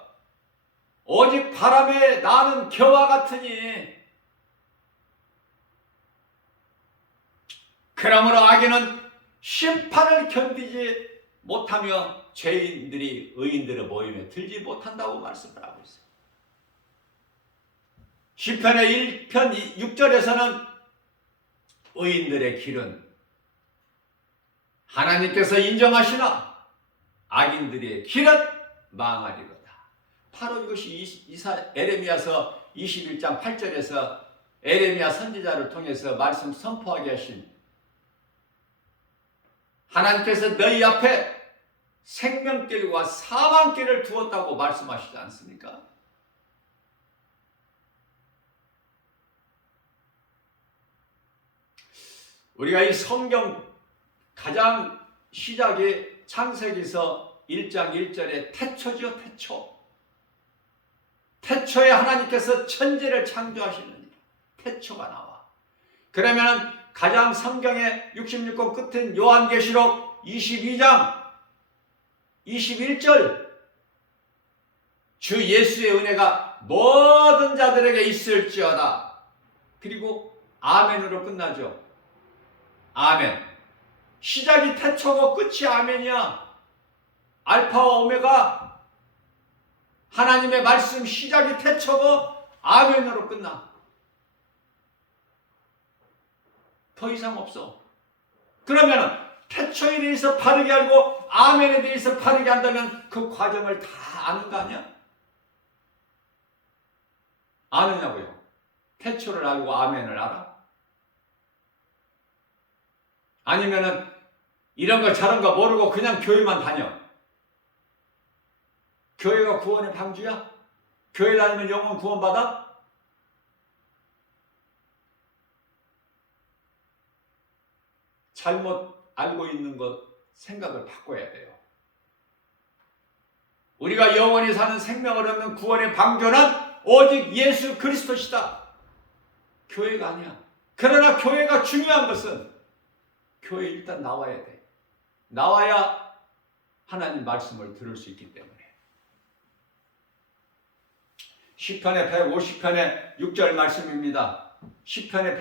오직 바람에 나는 겨와 같으니, 그러므로 악인은 심판을 견디지 못하며 죄인들이 의인들의 모임에 들지 못한다고 말씀을 하고 있어요. 시편의 1편 6절에서는 의인들의 길은 하나님께서 인정하시나 악인들의 길은 망하리로다. 바로 이것이 에레미야서 21장 8절에서 에레미야 선지자를 통해서 말씀 선포하게 하신, 하나님께서 너희 앞에 생명길과 사망길을 두었다고 말씀하시지 않습니까? 우리가 이 성경 가장 시작이 창세기서 1장 1절에 태초죠. 태초에 하나님께서 천지를 창조하시느니라. 태초가 나와. 그러면 가장 성경의 66권 끝인 요한계시록 22장 21절 주 예수의 은혜가 모든 자들에게 있을지어다. 그리고 아멘으로 끝나죠. 아멘. 시작이 태초고 끝이 아멘이야. 알파와 오메가. 하나님의 말씀 시작이 태초고 아멘으로 끝나. 더 이상 없어. 그러면 태초에 대해서 바르게 알고 아멘에 대해서 바르게 한다면 그 과정을 다 아는 거 아니야? 아느냐고요? 태초를 알고 아멘을 알아? 아니면은 이런 거 저런 거 모르고 그냥 교회만 다녀? 교회가 구원의 방주야? 교회 다니면 영혼 구원받아? 잘못 알고 있는 것 생각을 바꿔야 돼요. 우리가 영원히 사는 생명을 얻는 구원의 방주는 오직 예수 그리스도시다. 교회가 아니야. 그러나 교회가 중요한 것은 교회에 일단 나와야 돼. 나와야 하나님 말씀을 들을 수 있기 때문에. 시편의 150편의 6절 말씀입니다. 시편의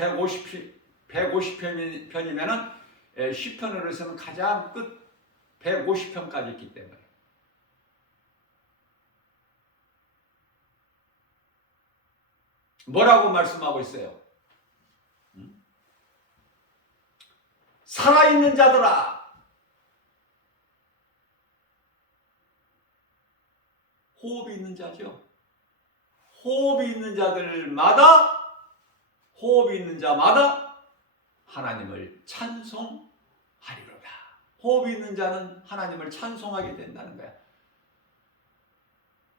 150편이면은 시편으로 해서는 가장 끝 150편까지 있기 때문에. 뭐라고 말씀하고 있어요? 살아있는 자들아. 호흡이 있는 자죠. 호흡이 있는 자들마다, 호흡이 있는 자마다 하나님을 찬송하리로다. 호흡이 있는 자는 하나님을 찬송하게 된다는 거야.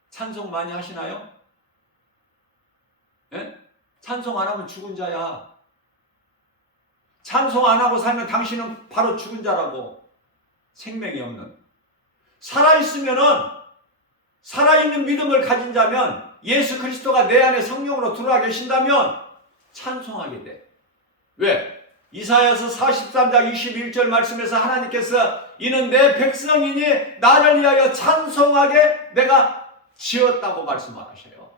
찬송 많이 하시나요? 예? 찬송 안 하면 죽은 자야. 찬송 안 하고 살면 당신은 바로 죽은 자라고. 생명이 없는. 살아있으면은, 살아있는 믿음을 가진 자면, 예수 그리스도가 내 안에 성령으로 들어와 계신다면 찬송하게 돼. 왜? 이사야서 43장 21절 말씀에서 하나님께서 이는 내 백성이니 나를 위하여 찬송하게 내가 지었다고 말씀하셔요.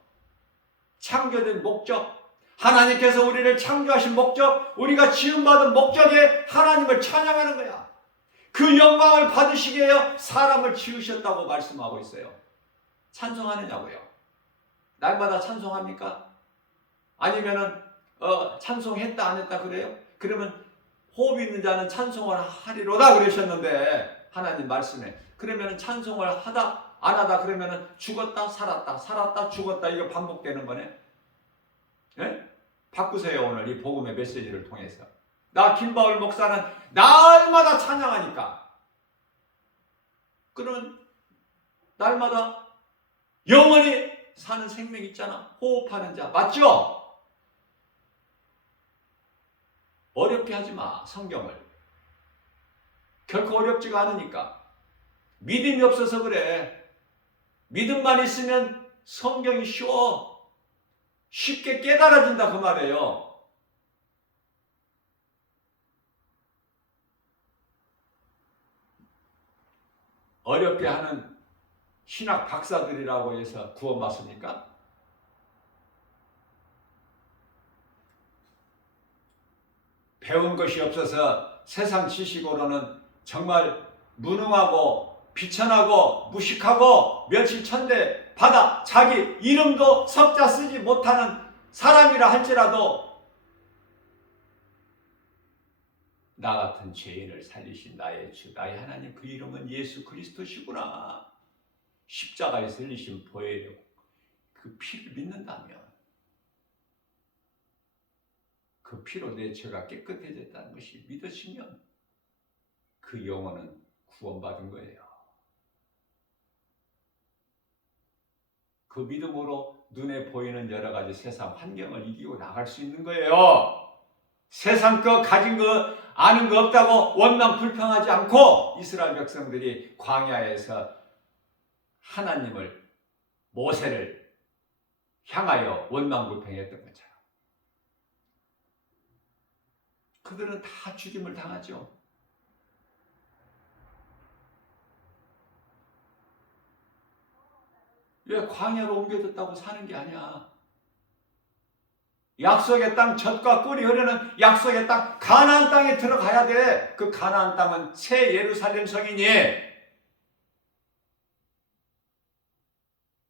창조된 목적, 하나님께서 우리를 창조하신 목적, 우리가 지음받은 목적에 하나님을 찬양하는 거야. 그 영광을 받으시기 위하여 사람을 지으셨다고 말씀하고 있어요. 찬송하느냐고요? 날마다 찬송합니까? 아니면은 찬송했다 안 했다 그래요? 그러면 호흡 있는 자는 찬송을 하리로다 그러셨는데 하나님 말씀에 그러면은 찬송을 하다 안 하다 그러면은 죽었다 살았다 살았다 죽었다 이거 반복되는 거네. 예? 바꾸세요. 오늘 이 복음의 메시지를 통해서. 나 김바울 목사는 날마다 찬양하니까 그러면 날마다 영원히 사는 생명 있잖아. 호흡하는 자 맞죠? 어렵게 하지 마. 성경을 결코 어렵지가 않으니까. 믿음이 없어서 그래. 믿음만 있으면 성경이 쉬워. 쉽게 깨달아진다 그 말이에요. 어렵게 하는 신학 박사들이라고 해서 구원받습니까? 배운 것이 없어서 세상 지식으로는 정말 무능하고 비천하고 무식하고 멸시천대 받아 자기 이름도 석자 쓰지 못하는 사람이라 할지라도 나 같은 죄인을 살리신 나의 주 나의 하나님 그 이름은 예수 그리스도시구나. 십자가에서 흘리신 보혈의 그 피를 믿는다면 그 피로 내 죄가 깨끗해졌다는 것이 믿어지면 그 영혼은 구원받은 거예요. 그 믿음으로 눈에 보이는 여러 가지 세상 환경을 이기고 나갈 수 있는 거예요. 세상 거 가진 거 아는 거 없다고 원망 불평하지 않고 이스라엘 백성들이 광야에서 하나님을, 모세를 향하여 원망 불평했던 것처럼 그들은 다 죽임을 당하죠. 왜 광야로 옮겨졌다고 사는 게 아니야. 약속의 땅, 젖과 꿀이 흐르는 약속의 땅, 가나안 땅에 들어가야 돼. 그 가나안 땅은 새 예루살렘 성이니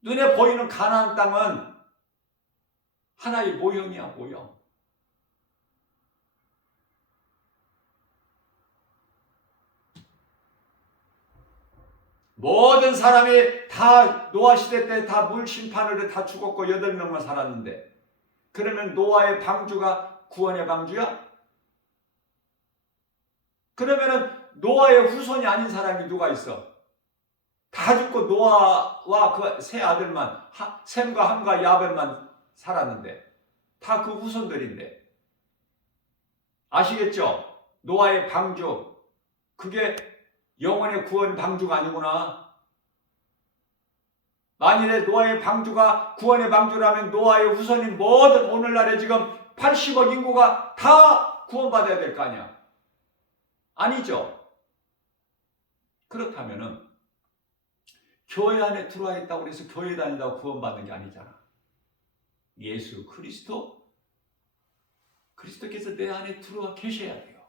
눈에 보이는 가나안 땅은 하나의 모형이야, 모형. 모든 사람이 다 노아 시대 때 다 물 심판으로 다 죽었고 8명만 살았는데, 그러면 노아의 방주가 구원의 방주야? 그러면은 노아의 후손이 아닌 사람이 누가 있어? 다 죽고 노아와 그 세 아들만, 셈과 함과 야벳만 살았는데 다 그 후손들인데, 아시겠죠? 노아의 방주, 그게 영원의 구원 방주가 아니구나. 만일에 노아의 방주가 구원의 방주라면 노아의 후손인 모든 오늘날에 지금 80억 인구가 다 구원받아야 될 거 아니야. 아니죠. 그렇다면은 교회 안에 들어와 있다고 해서 교회 다닌다고 구원받는 게 아니잖아. 예수 그리스도께서 내 안에 들어와 계셔야 돼요.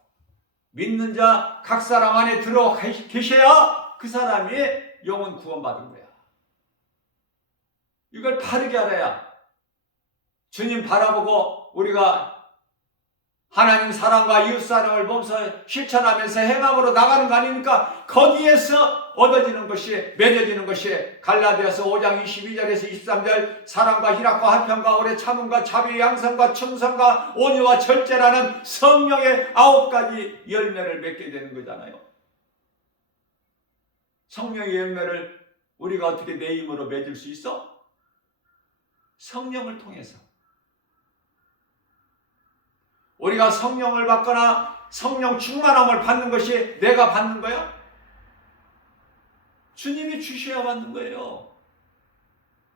믿는 자 각 사람 안에 들어와 계셔야 그 사람이 영원 구원받은 거야. 이걸 바르게 알아야 주님 바라보고 우리가 하나님 사랑과 이웃 사랑을 몸소 실천하면서 행함으로 나가는 거 아닙니까? 거기에서 얻어지는 것이, 맺어지는 것이 갈라디아서 5장 22절에서 23절 사랑과 희락과 화평과 오래 참음과 자비 양성과 충성과 온유와 절제라는 성령의 9가지 열매를 맺게 되는 거잖아요. 성령의 열매를 우리가 어떻게 내 힘으로 맺을 수 있어? 성령을 통해서. 우리가 성령을 받거나 성령 충만함을 받는 것이 내가 받는 거야? 주님이 주셔야 받는 거예요.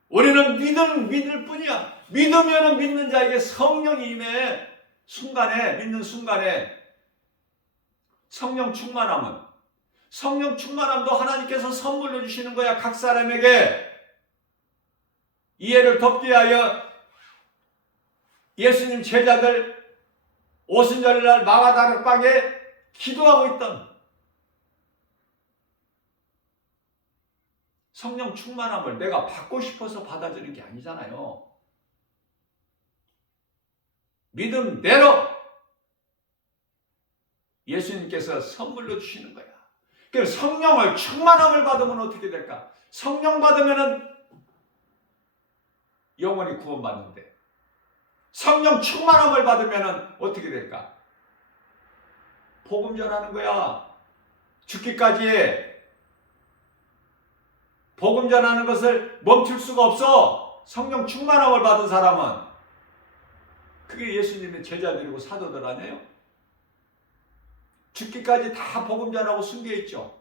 우리는 믿을 뿐이야. 믿으면 믿는 자에게 성령이 임해. 믿는 순간에 성령 충만함도 하나님께서 선물로 주시는 거야. 각 사람에게. 이해를 돕기 위하여 예수님 제자들 오순절날 마가다락방에 기도하고 있던 성령 충만함을 내가 받고 싶어서 받아주는 게 아니잖아요. 믿음대로 예수님께서 선물로 주시는 거야. 그래서 성령을 충만함을 받으면 어떻게 될까? 성령 받으면은 영원히 구원받는데, 성령 충만함을 받으면 어떻게 될까? 복음 전하는 거야. 죽기까지 복음 전하는 것을 멈출 수가 없어. 성령 충만함을 받은 사람은. 그게 예수님의 제자들이고 사도들 아니에요? 죽기까지 다 복음 전하고 순교했죠.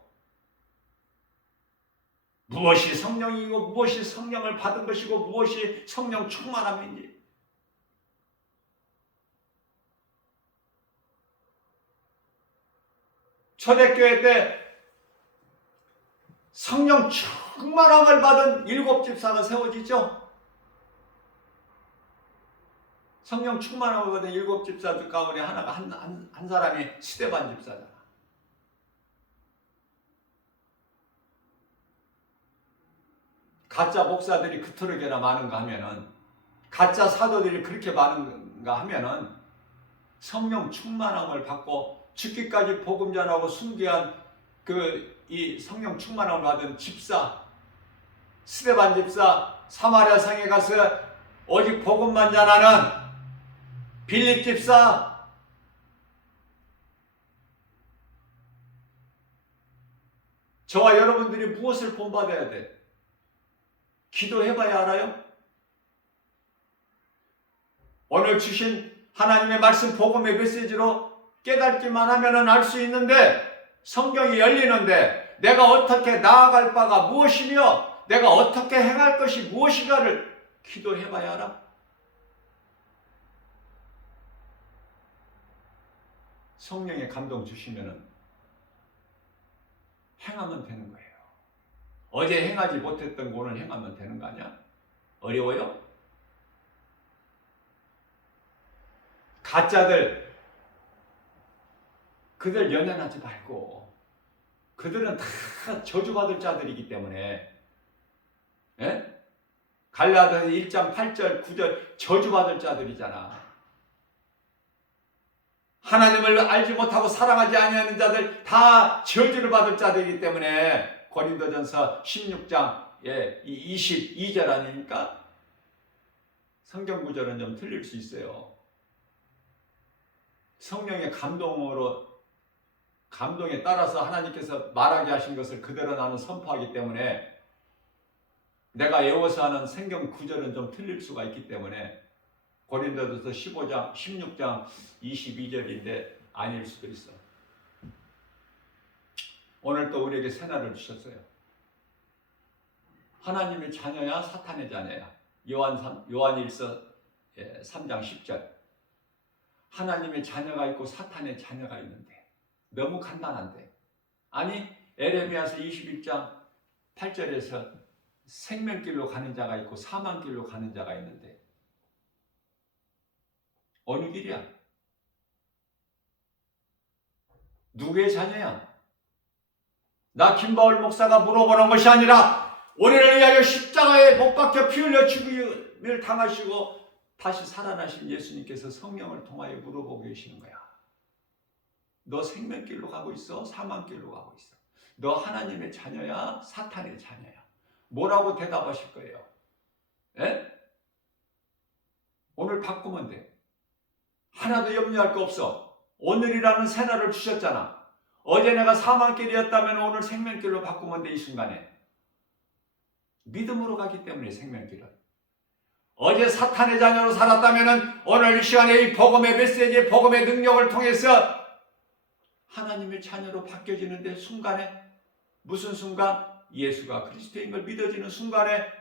무엇이 성령이고 무엇이 성령을 받은 것이고 무엇이 성령 충만함인지. 초대교회 때 성령 충만함을 받은 7 집사가 세워지죠. 성령 충만함을 받은 7 집사들 가운데 하나가 한 사람이 스데반 집사잖아. 가짜 목사들이 그토록이나 많은가 하면은, 가짜 사도들이 그렇게 많은가 하면은 성령 충만함을 받고 죽기까지 복음 전하고 순교한 이 성령 충만함을 받은 집사, 스데반 집사, 사마리아 성에 가서 오직 복음만 전하는 빌립 집사, 저와 여러분들이 무엇을 본받아야 돼? 기도해봐야 알아요? 오늘 주신 하나님의 말씀 복음의 메시지로 깨닫기만 하면은 알 수 있는데 성경이 열리는데 내가 어떻게 나아갈 바가 무엇이며 내가 어떻게 행할 것이 무엇인가를 기도해 봐야 알아. 성령의 감동 주시면은 행하면 되는 거예요. 어제 행하지 못했던 거 오늘 행하면 되는 거 아니야? 어려워요? 가짜들, 그들 연연하지 말고, 그들은 다 저주받을 자들이기 때문에, 예? 갈라디아서 1장 8절 9절 저주받을 자들이잖아. 하나님을 알지 못하고 사랑하지 아니하는 자들 다 저주를 받을 자들이기 때문에 고린도전서 16장 22절 아닙니까? 성경 구절은 좀 틀릴 수 있어요. 성령의 감동에 따라서 하나님께서 말하게 하신 것을 그대로 나는 선포하기 때문에 내가 외워서 하는 성경 구절은 좀 틀릴 수가 있기 때문에 고린도전서 16장 22절인데 아닐 수도 있어. 오늘 또 우리에게 새날을 주셨어요. 하나님의 자녀야 사탄의 자녀야. 요한일서 3장 10절. 하나님의 자녀가 있고 사탄의 자녀가 있는데 너무 간단한데. 아니 에레미야서 21장 8절에서 생명길로 가는 자가 있고 사망길로 가는 자가 있는데 어느 길이야? 누구의 자녀야? 나 김바울 목사가 물어보는 것이 아니라 우리를 위하여 십자가에 못 박혀 피 흘려 죽음을 당하시고 다시 살아나신 예수님께서 성령을 통하여 물어보고 계시는 거야. 너 생명길로 가고 있어? 사망길로 가고 있어? 너 하나님의 자녀야? 사탄의 자녀야? 뭐라고 대답하실 거예요? 에? 오늘 바꾸면 돼. 하나도 염려할 거 없어. 오늘이라는 새날을 주셨잖아. 어제 내가 사망길이었다면 오늘 생명길로 바꾸면 돼. 이 순간에 믿음으로 가기 때문에 생명길은. 어제 사탄의 자녀로 살았다면 오늘 이 시간에 이 복음의 메시지의 복음의 능력을 통해서 하나님의 자녀로 바뀌어지는데 순간에 무슨 순간? 예수가 그리스도인 걸 믿어지는 순간에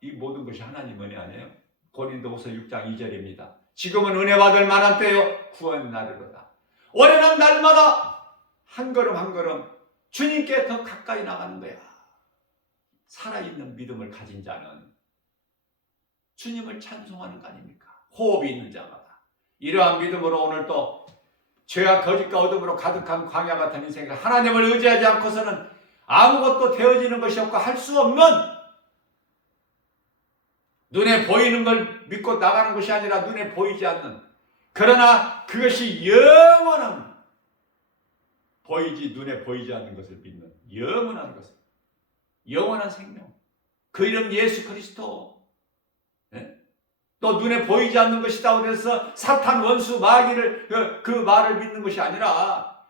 이 모든 것이 하나님 은혜 아니에요? 고린도후서 6장 2절입니다. 지금은 은혜 받을 만한 때요 구원 날이로다. 올해는 날마다 한 걸음 한 걸음 주님께 더 가까이 나가는 거야. 살아있는 믿음을 가진 자는 주님을 찬송하는 거 아닙니까? 호흡이 있는 자마다. 이러한 믿음으로 오늘 또 죄와 거짓과 어둠으로 가득한 광야 같은 인생을 하나님을 의지하지 않고서는 아무것도 되어지는 것이 없고 할 수 없는, 눈에 보이는 걸 믿고 나가는 것이 아니라 눈에 보이지 않는, 그러나 그것이 영원한, 눈에 보이지 않는 것을 믿는 영원한 것을, 영원한 생명, 그 이름 예수 그리스도. 또 눈에 보이지 않는 것이다 그래서 사탄 원수 마귀를 그 말을 믿는 것이 아니라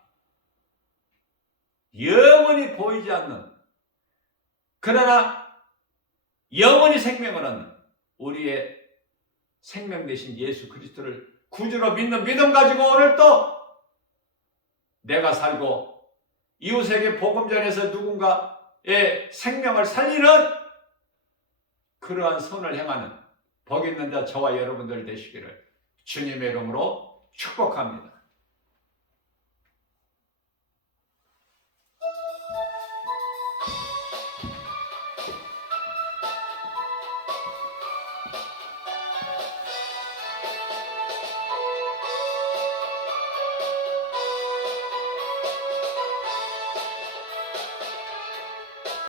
영원히 보이지 않는, 그러나 영원히 생명을 얻는 우리의 생명 되신 예수 그리스도를 구주로 믿는 믿음 가지고 오늘 또 내가 살고 이웃에게 복음 전해서 누군가의 생명을 살리는 그러한 선을 행하는 복 있는 자 저와 여러분들 되시기를 주님의 이름으로 축복합니다.